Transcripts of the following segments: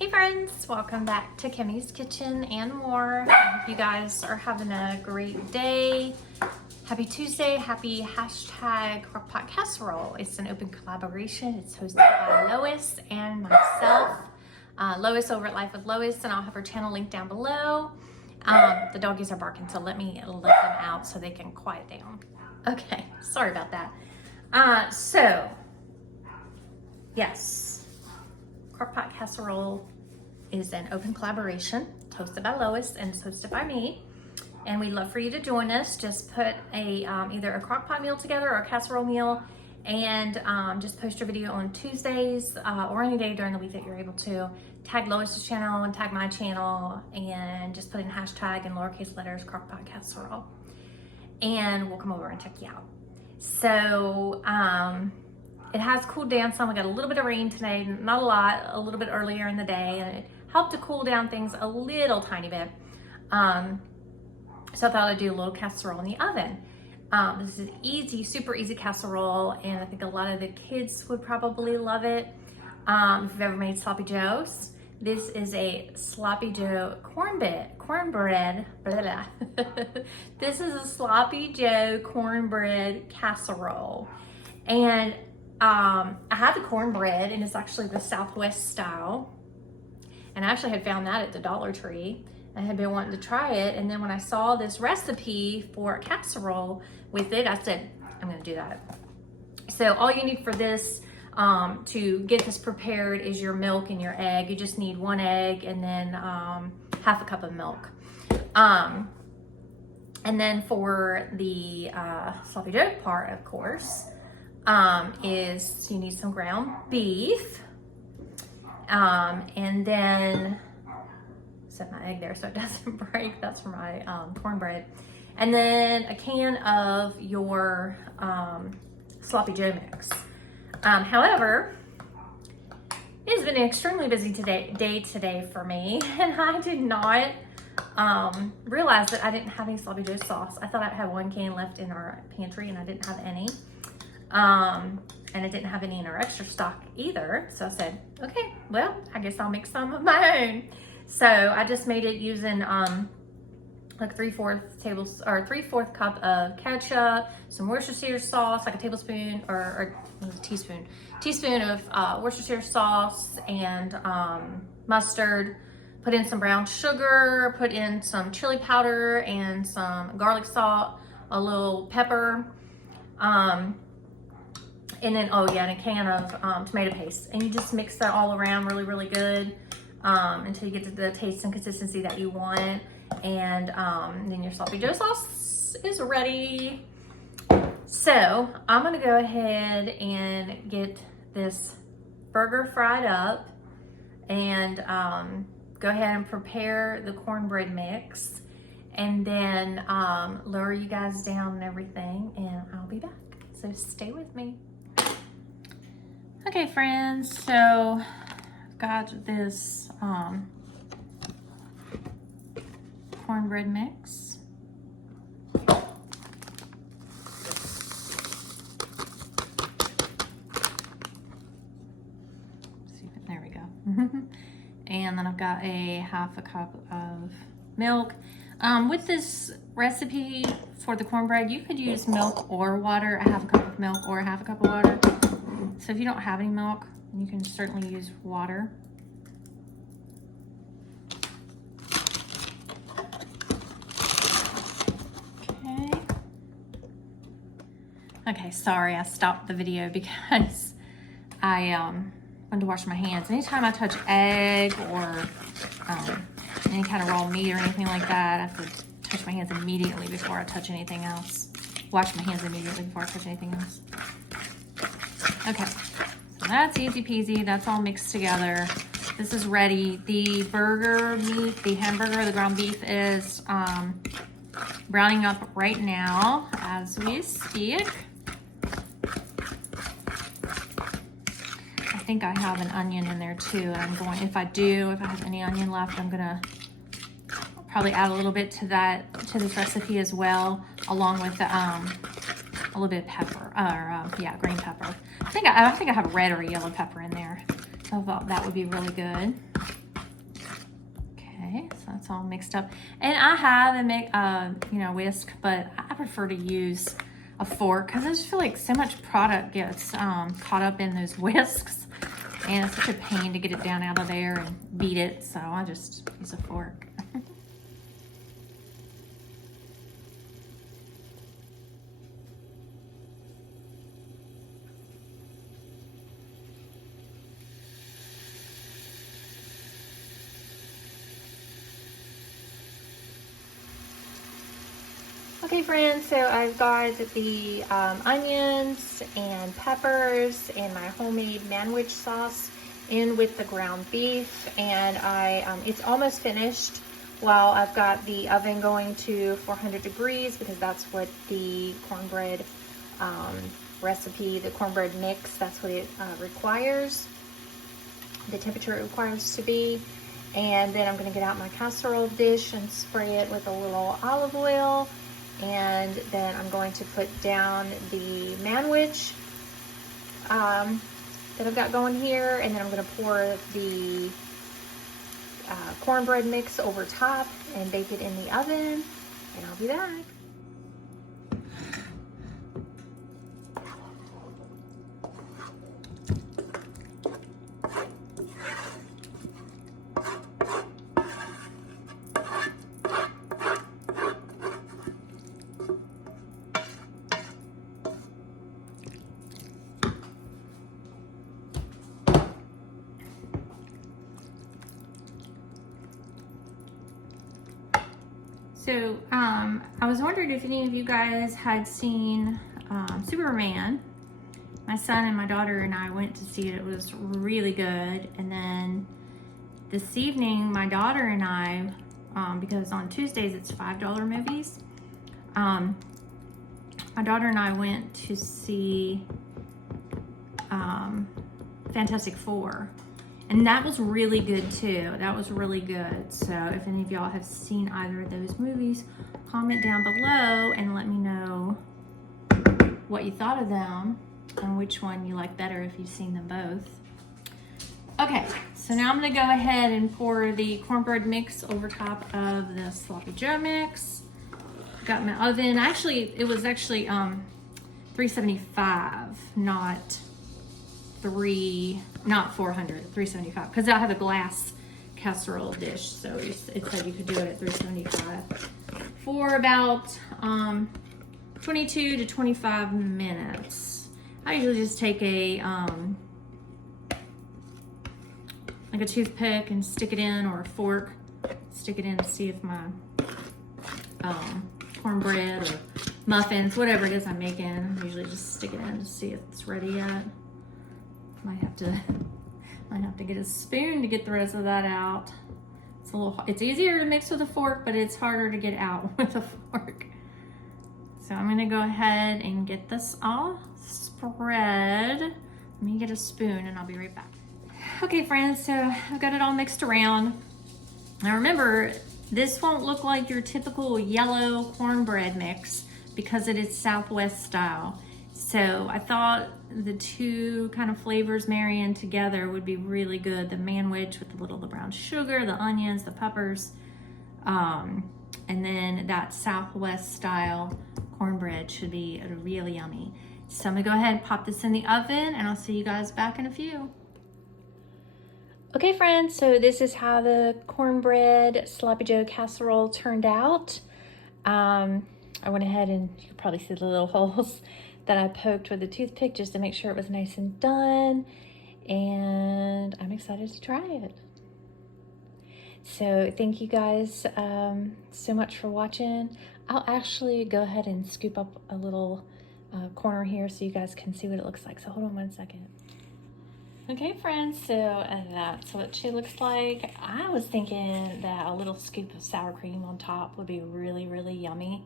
Hey friends, welcome back to Kimmy's Kitchen and more. I hope you guys are having a great day. Happy Tuesday, happy hashtag Crockpot Casserole. It's an open collaboration. It's hosted by Lois and myself. Lois over at Life with Lois, and I'll have her channel linked down below. The doggies are barking, so let me let them out so they can quiet down. Okay, sorry about that. Yes, Crockpot Casserole is an open collaboration. It's hosted by Lois and it's hosted by me. And we'd love for you to join us. Just put a either a crockpot meal together or a casserole meal, and just post your video on Tuesdays or any day during the week that you're able to. Tag Lois's channel and tag my channel, and just put in hashtag in lowercase letters Crockpot Casserole, and we'll come over and check you out. So it has cooled down some. We got a little bit of rain today, not a lot, a little bit earlier in the day, and it helped to cool down things a little tiny bit. So I thought I'd do a little casserole in the oven. This is easy, super easy casserole, and I think a lot of the kids would probably love it. If you've ever made sloppy joes, this is a sloppy joe cornbread. Blah, blah. This is a sloppy joe cornbread casserole, and I have the cornbread, and it's actually the Southwest style. And I actually had found that at the Dollar Tree. I had been wanting to try it, and then when I saw this recipe for a casserole with it, I said, I'm gonna do that. So all you need for this, to get this prepared, is your milk and your egg. You just need 1 egg and then half a cup of milk. And then for the sloppy joe part, of course, is you need some ground beef. And then set my egg there so it doesn't break. That's for my cornbread. And then a can of your sloppy joe mix. However, it has been an extremely busy day today for me, and I did not realize that I didn't have any sloppy joe sauce. I thought I had 1 can left in our pantry, and I didn't have any. And I didn't have any in our extra stock either. So I said, okay, well, I guess I'll make some of my own. So I just made it using like 3/4 cup of ketchup, some Worcestershire sauce, like a tablespoon or a teaspoon of Worcestershire sauce, and mustard. Put in some brown sugar, put in some chili powder and some garlic salt, a little pepper, and then, oh yeah, and a can of tomato paste. And you just mix that all around really, really good until you get to the taste and consistency that you want. And then your sloppy joe sauce is ready. So I'm gonna go ahead and get this burger fried up, and go ahead and prepare the cornbread mix, and then lower you guys down and everything, and I'll be back. So stay with me. Okay, friends, so I've got this cornbread mix. There we go. And then I've got a half a cup of milk. With this recipe for the cornbread, you could use milk or water, a half a cup of milk or a half a cup of water. So if you don't have any milk, you can certainly use water. Okay, sorry, I stopped the video because I wanted to wash my hands. Anytime I touch egg or any kind of raw meat or anything like that, I have to touch my hands immediately before I touch anything else. Wash my hands immediately before I touch anything else. Okay, so that's easy peasy. That's all mixed together. This is ready. The burger meat, the hamburger, the ground beef is browning up right now as we speak. I think I have an onion in there too. And if I have any onion left, I'm gonna probably add a little bit to this recipe as well, along with a little bit of pepper, or green pepper. I think I have red or yellow pepper in there. So I thought that would be really good. Okay, so that's all mixed up. And I have a whisk, but I prefer to use a fork because I just feel like so much product gets caught up in those whisks, and it's such a pain to get it down out of there and beat it, so I just use a fork. Okay friends, so I've got the onions and peppers and my homemade manwich sauce in with the ground beef, and it's almost finished while I've got the oven going to 400 degrees because that's what the cornbread recipe, the cornbread mix, that's what it requires, the temperature it requires to be. And then I'm going to get out my casserole dish and spray it with a little olive oil. And then I'm going to put down the manwich that I've got going here, and then I'm going to pour the cornbread mix over top and bake it in the oven, and I'll be back. So, I was wondering if any of you guys had seen Superman. My son and my daughter and I went to see it. It was really good. And then this evening, my daughter and I, because on Tuesdays it's $5 movies, my daughter and I went to see Fantastic Four. And that was really good too. That was really good. So if any of y'all have seen either of those movies, comment down below and let me know what you thought of them and which one you like better if you've seen them both. Okay, so now I'm gonna go ahead and pour the cornbread mix over top of the sloppy Joe mix. Got my oven. Actually, it was 375, not 400, 375, because I have a glass casserole dish, so it said you could do it at 375 for about 22 to 25 minutes. I usually just take a like a toothpick and stick it in, or a fork, stick it in to see if my cornbread or muffins, whatever it is I'm making, I usually just stick it in to see if it's ready yet. Might have to get a spoon to get the rest of that out. It's easier to mix with a fork, but it's harder to get out with a fork. So I'm gonna go ahead and get this all spread. Let me get a spoon and I'll be right back. Okay friends, so I've got it all mixed around. Now remember, this won't look like your typical yellow cornbread mix because it is Southwest style. So I thought the two kind of flavors marrying together would be really good. The manwich with the brown sugar, the onions, the peppers, and then that Southwest style cornbread should be really yummy. So I'm gonna go ahead and pop this in the oven, and I'll see you guys back in a few. Okay friends, so this is how the cornbread sloppy Joe casserole turned out. I went ahead and you can probably see the little holes that I poked with a toothpick just to make sure it was nice and done, and I'm excited to try it. So thank you guys so much for watching. I'll actually go ahead and scoop up a little corner here so you guys can see what it looks like. So hold on one second. Okay friends, so that's what she looks like. I was thinking that a little scoop of sour cream on top would be really, really yummy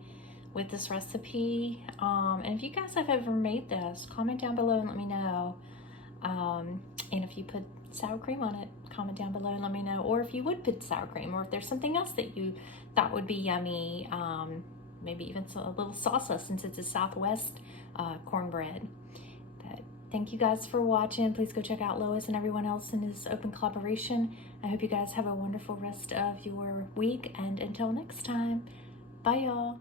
with this recipe. And if you guys have ever made this, comment down below and let me know. And if you put sour cream on it, comment down below and let me know. Or if you would put sour cream, or if there's something else that you thought would be yummy, maybe even a little salsa since it's a Southwest cornbread. But Thank you guys for watching. Please go check out Lois and everyone else in his open collaboration. I hope you guys have a wonderful rest of your week, and until next time, bye y'all.